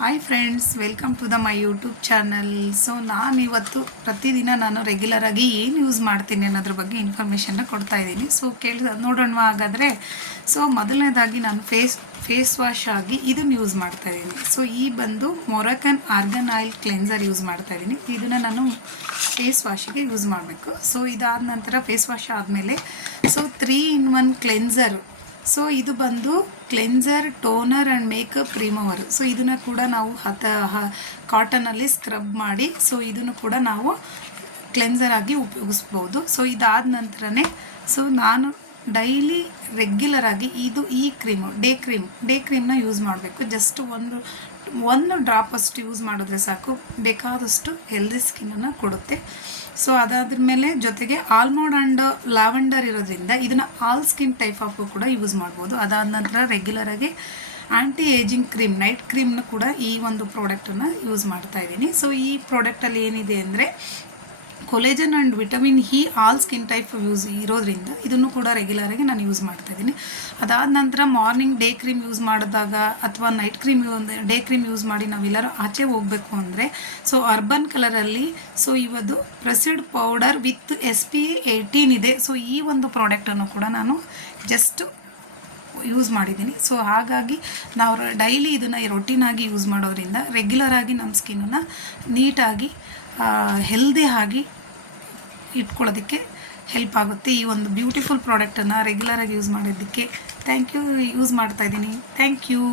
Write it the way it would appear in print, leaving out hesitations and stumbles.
Hi friends, welcome to my YouTube channel. So ನಾನು ಇವತ್ತು ಪ್ರತಿದಿನ ನಾನು ರೆಗ್ಯುಲರಾಗಿ ಏನು ಯೂಸ್ ಮಾಡ್ತೀನಿ ಅನ್ನೋದ್ರ ಬಗ್ಗೆ ಇನ್ಫಾರ್ಮೇಷನ್ನ ಕೊಡ್ತಾ ಇದ್ದೀನಿ. ಸೊ ನೋಡೋಣ ಹಾಗಾದರೆ. ಸೊ ಮೊದಲನೇದಾಗಿ ನಾನು ಫೇಸ್ ವಾಶ್ ಆಗಿ ಇದನ್ನು ಯೂಸ್ ಮಾಡ್ತಾ ಇದ್ದೀನಿ. ಸೊ ಈ ಬಂದು ಮೊರಕನ್ ಆರ್ಗನ್ ಆಯಿಲ್ ಕ್ಲೆನ್ಸರ್ ಯೂಸ್ ಮಾಡ್ತಾ ಇದ್ದೀನಿ. ಇದನ್ನು ನಾನು ಫೇಸ್ ವಾಶಿಗೆ ಯೂಸ್ ಮಾಡಬೇಕು. ಸೊ ಇದಾದ ನಂತರ ಫೇಸ್ ವಾಶ್ ಆದಮೇಲೆ 3-in-1 ಕ್ಲೆನ್ಸರು. ಸೊ ಇದು ಬಂದು cleanser, toner and makeup remover. So ಇದನ್ನು ಕೂಡ ನಾವು ಕಾಟನಲ್ಲಿ ಸ್ಕ್ರಬ್ ಮಾಡಿ ಇದನ್ನು ಕೂಡ ನಾವು ಕ್ಲೆನ್ಸರ್ ಆಗಿ ಉಪಯೋಗಿಸ್ಬೋದು. ಸೊ ಇದಾದ ನಂತರನೇ ನಾನು ಡೈಲಿ ರೆಗ್ಯುಲರಾಗಿ ಈ ಕ್ರೀಮು ಡೇ ಕ್ರೀಮ್ನ ಯೂಸ್ ಮಾಡಬೇಕು. ಜಸ್ಟ್ ಒಂದು ಡ್ರಾಪ್ ಅಷ್ಟು ಯೂಸ್ ಮಾಡಿದ್ರೆ ಸಾಕು, ಬೇಕಾದಷ್ಟು ಹೆಲ್ದಿ ಸ್ಕಿನ್ನನ್ನು ಕೊಡುತ್ತೆ. ಸೊ ಅದಾದ್ರ ಮೇಲೆ ಜೊತೆಗೆ ಆಲ್ಮಂಡ್ ಆ್ಯಂಡ್ ಲ್ಯಾವೆಂಡರ್ ಇರೋದ್ರಿಂದ ಇದನ್ನು ಆಲ್ ಸ್ಕಿನ್ ಟೈಪ್ ಆಫು ಕೂಡ ಯೂಸ್ ಮಾಡ್ಬೋದು. ಅದಾದ ನಂತರ ರೆಗ್ಯುಲರಾಗಿ ಆ್ಯಂಟಿ ಏಜಿಂಗ್ ಕ್ರೀಮ್, ನೈಟ್ ಕ್ರೀಮ್ನ ಕೂಡ ಈ ಒಂದು ಪ್ರಾಡಕ್ಟನ್ನು ಯೂಸ್ ಮಾಡ್ತಾ ಇದ್ದೀನಿ. ಸೊ ಈ ಪ್ರಾಡಕ್ಟಲ್ಲಿ ಏನಿದೆ ಅಂದರೆ collagen and vitamin E all skin type use ಇರೋದ್ರಿಂದ ಇದನ್ನು ಕೂಡ ರೆಗ್ಯುಲರಾಗಿ ನಾನು ಯೂಸ್ ಮಾಡ್ತಾಯಿದ್ದೀನಿ. ಅದಾದ ನಂತರ ಮಾರ್ನಿಂಗ್ ಡೇ ಕ್ರೀಮ್ ಯೂಸ್ ಮಾಡಿದಾಗ ಅಥವಾ night cream day cream use ಮಾಡಿ ನಾವೆಲ್ಲರೂ ಆಚೆ ಹೋಗಬೇಕು ಅಂದರೆ ಅರ್ಬನ್ ಕಲರಲ್ಲಿ ಇವತ್ತು ಪ್ರೆಸಿಡ್ ಪೌಡರ್ ವಿತ್ SPF18 ಇದೆ. ಸೊ ಈ ಒಂದು ಪ್ರಾಡಕ್ಟನ್ನು ಕೂಡ ನಾನು ಜಸ್ಟ್ ಯೂಸ್ ಮಾಡಿದ್ದೀನಿ. ಸೊ ಹಾಗಾಗಿ ನಾವು ಡೈಲಿ ಇದನ್ನು ರೊಟೀನಾಗಿ ಯೂಸ್ ಮಾಡೋದ್ರಿಂದ ರೆಗ್ಯುಲರಾಗಿ ನಮ್ಮ ಸ್ಕಿನ್ನನ್ನು ನೀಟಾಗಿ ಹೆಲ್ದಿ ಆಗಿ ಇಟ್ಕೊಳ್ಳೋದಕ್ಕೆ ಹೆಲ್ಪ್ ಆಗುತ್ತೆ. ಈ ಒಂದು ಬ್ಯೂಟಿಫುಲ್ ಪ್ರಾಡಕ್ಟನ್ನು ರೆಗ್ಯುಲರಾಗಿ ಯೂಸ್ ಮಾಡೋದಕ್ಕೆ ಯೂಸ್ ಮಾಡ್ತಾಯಿದ್ದೀನಿ. Thank you.